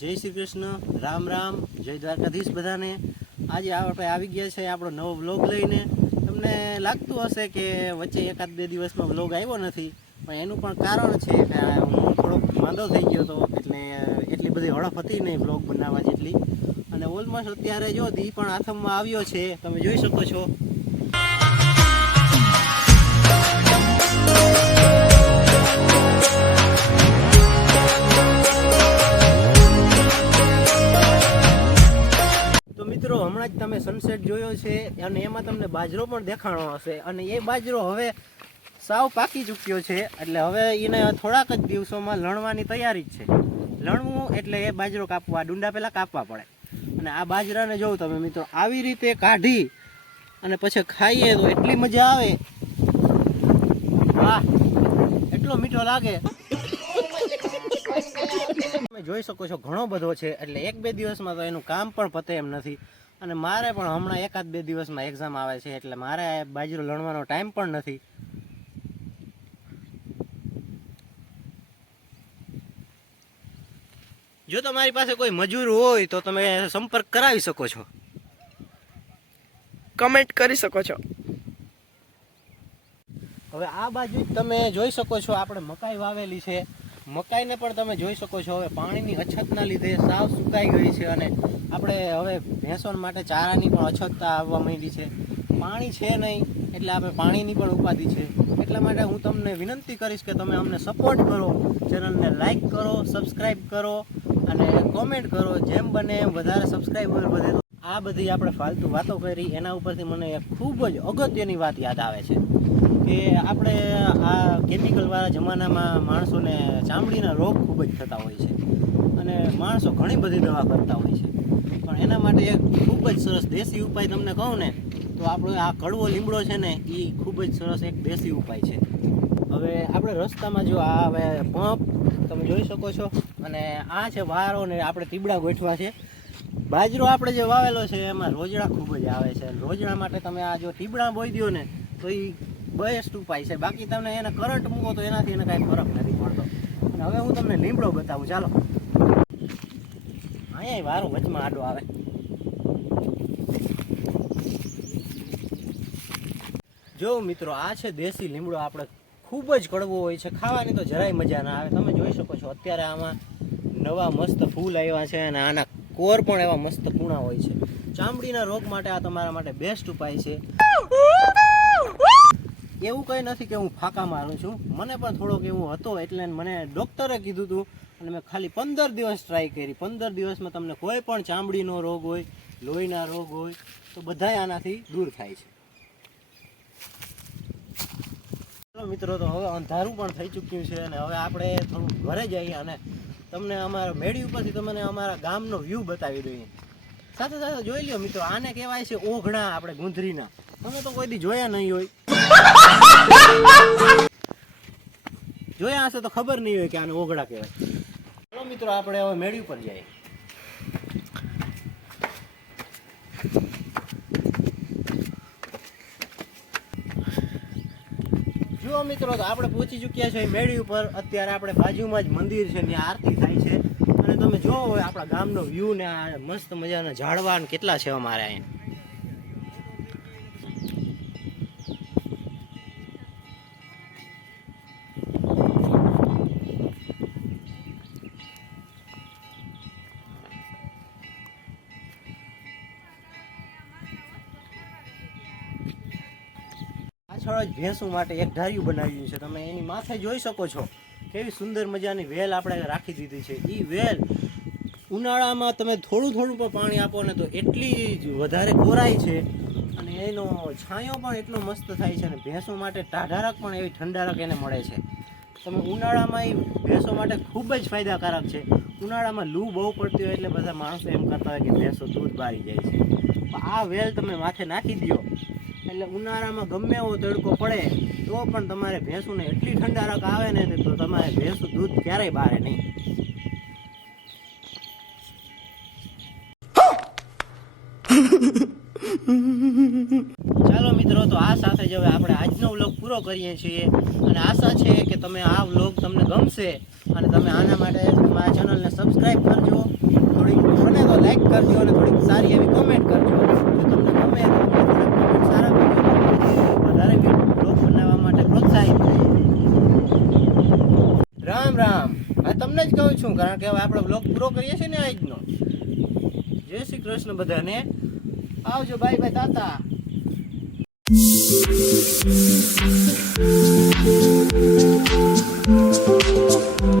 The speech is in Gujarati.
જય શ્રી કૃષ્ણ, રામ રામ, જય દ્વારકાધીશ બધાને। આજે આપણે આવી ગયા છે આપણો નવો વ્લોગ લઈને। તમને લાગતું હશે કે વચ્ચે એકાદ બે દિવસમાં વ્લોગ આવ્યો નથી, પણ એનું પણ કારણ છે કે હું થોડોક માંદો થઈ ગયો હતો, એટલે એટલી બધી હડફ હતી નહીં વ્લોગ બનાવવા જેટલી। અને ઓલમોસ્ટ અત્યારે જો દી પણ આથમમાં આવ્યો છે, તમે જોઈ શકો છો। મિત્રો હમણાં જ તમે સનસેટ જોયો છે અને એમાં તમને બાજરો પણ દેખાણો હશે, અને એ બાજરો હવે સાવ પાકી ચૂક્યો છે, એટલે હવે એને થોડાક જ દિવસોમાં લણવાની તૈયારી જ છે। લણવું એટલે એ બાજરો કાપવા, ડુંડા પહેલાં કાપવા પડે। અને આ બાજરાને જોઉં તમે મિત્રો, આવી રીતે કાઢી અને પછી ખાઈએ તો એટલી મજા આવે, વાહ, એટલો મીઠો લાગે। તમે જોઈ શકો છો ઘણો બધો છે, એટલે એક બે દિવસમાં તો એનું કામ પણ પતે એમ નથી। અને મારે પણ હમણાં એકાદ બે દિવસમાં એક્ઝામ આવે છે, એટલે મારે બાજરો લણવાનો ટાઈમ પણ નથી। જો તમારી પાસે કોઈ મજૂર હોય તો તમે સંપર્ક કરાવી શકો છો, કમેન્ટ કરી શકો છો। હવે આ બાજુ તમે જોઈ શકો છો આપણે મકાઈ વાવેલી છે। મકાઈને પણ તમે જોઈ શકો છો હવે પાણીની અછતના લીધે સાવ સુકાઈ ગઈ છે, અને આપણે હવે ભેંસો માટે ચારાની પણ અછત આવવા માંડી છે। પાણી છે નહીં, એટલે આપણે પાણીની પણ ઉપાધિ છે। એટલા માટે હું તમને વિનંતી કરીશ કે તમે અમને સપોર્ટ કરો, ચેનલને લાઈક કરો, સબસ્ક્રાઈબ કરો અને કોમેન્ટ કરો। જેમ બને એમ વધારે સબસ્ક્રાઈબર વધે। આ બધી આપણે ફાલતુ વાતો કરી, એના ઉપરથી મને એક ખૂબ જ અગત્યની વાત યાદ આવે છે કે આપણે આ કેમિકલવાળા જમાનામાં માણસોને ચામડીના રોગ ખૂબ જ થતા હોય છે, અને માણસો ઘણી બધી દવા કરતા હોય છે, પણ એના માટે એક ખૂબ જ સરસ દેશી ઉપાય તમને કહું ને તો આપણો આ કડવો લીમડો છે ને, એ ખૂબ જ સરસ એક દેશી ઉપાય છે। હવે આપણે રસ્તામાં જો આ હવે પંપ તમે જોઈ શકો છો, અને આ છે વારો ને આપણે તીબડા ગોઠવા છે। બાજરો આપણે જે વાવેલો છે એમાં રોજડા ખૂબ જ આવે છે, રોજડા માટે તમે આ જો તીબડા બોઈ દો ને તો એ બેસ્ટ ઉપાય છે। બાકી તમને એને કરંટ મૂકો તો એનાથી એને કાંઈ ફરક નથી પડતો। અને હવે હું તમને લીમડો બતાવું, ચાલો। અહીંયા વારો વચમાં આડો આવે, જો મિત્રો આ છે દેશી લીમડો। આપણે ખૂબ જ કડવો હોય છે, ખાવાની તો જરાય મજા ના આવે। તમે જોઈ શકો છો અત્યારે આમાં નવા મસ્ત ફૂલ આવ્યા છે, અને આના કોર પણ એવા મસ્ત કૂણા હોય છે। ચામડીના રોગ માટે આ તમારા માટે બેસ્ટ ઉપાય છે। એવું કંઈ નથી કે હું ફાંકા મારું છું, મને પણ થોડોક એવું હતો, એટલે મને ડૉક્ટરે કીધું હતું, અને મેં ખાલી 15 દિવસ ટ્રાય કરી। 15 દિવસમાં તમને કોઈ પણ ચામડીનો રોગ હોય, લોહીના રોગ હોય તો બધાય આનાથી દૂર થાય છે। ચલો મિત્રો, તો હવે અંધારું પણ થઈ ચૂક્યું છે, અને હવે આપણે થોડું ઘરે જઈએ અને તમને અમારા મેળી ઉપરથી તમને અમારા ગામનો વ્યૂ બતાવી દઈએ। સાથે સાથે જોઈ લ્યો મિત્રો, આને કહેવાય છે ઓઘણા, આપણે ગુંદરીના। તમે તો કોઈ દી જોયા નહીં હોય, જોયા હશે તો ખબર નહીં હોય કે આને ઓઘડા કહેવાય। ચલો મિત્રો, આપણે હવે મેળી ઉપર જઈએ। જુઓ મિત્રો, તો આપણે પહોંચી ચૂક્યા છે મેળી ઉપર। અત્યારે આપણે બાજુમાં જ મંદિર છે, ત્યાં આરતી થાય છે, અને તમે જોવો હોય આપણા ગામનો વ્યૂ ને આ મસ્ત મજાના ઝાડવા કેટલા છે અમારે અહીંયા। પાછળ જ ભેંસો માટે એક ધાર્યું બનાવ્યું છે, તમે એની માથે જોઈ શકો છો કેવી સુંદર મજાની વેલ આપણે રાખી દીધી છે। એ વેલ ઉનાળામાં તમે થોડું થોડું પણ પાણી આપો ને તો એટલી જ વધારે કોરાય છે, અને એનો છાંયો પણ એટલો મસ્ત થાય છે, અને ભેંસો માટે ટાઢારક પણ એવી ઠંડારક એને મળે છે। તમે ઉનાળામાં એ ભેંસો માટે ખૂબ જ ફાયદાકારક છે। ઉનાળામાં લૂ બહુ પડતી હોય એટલે બધા માણસો એમ કરતા હોય કે ભેંસો દૂધ બારી જાય છે, પણ આ વેલ તમે માથે નાખી દો એટલે ઉનાળામાં ગમે એવો તડકો પડે તો પણ તમારે ભેંસોને એટલી ઠંડારક આવે ને તો તમારે ભેંસો દૂધ ક્યારેય બારે નહીં। ચાલો મિત્રો, તો આ સાથે જ હવે આપણે આજનો વ્લોગ પૂરો કરીએ છીએ, અને આશા છે કે તમે આ વ્લોગ તમને ગમશે, અને તમે આના માટે મારા ચેનલને સબસ્ક્રાઈબ કરજો, કરજો અને થોડીક સારી એવી કોમેન્ટ કરજો. જો તમને ગમે તો અમને થોડાક comment સારા વિડીયો વધારે બ્લોગ બનાવવા માટે પ્રોત્સાહિત કરીએ. રામ રામ. હા તમને જ કહું છું, કારણ કે હવે આપણે બ્લોગ પૂરો કરીએ છીએ ને આજનો. જય શ્રી કૃષ્ણ બધાને. આવજો, બાય બાય, તાતા.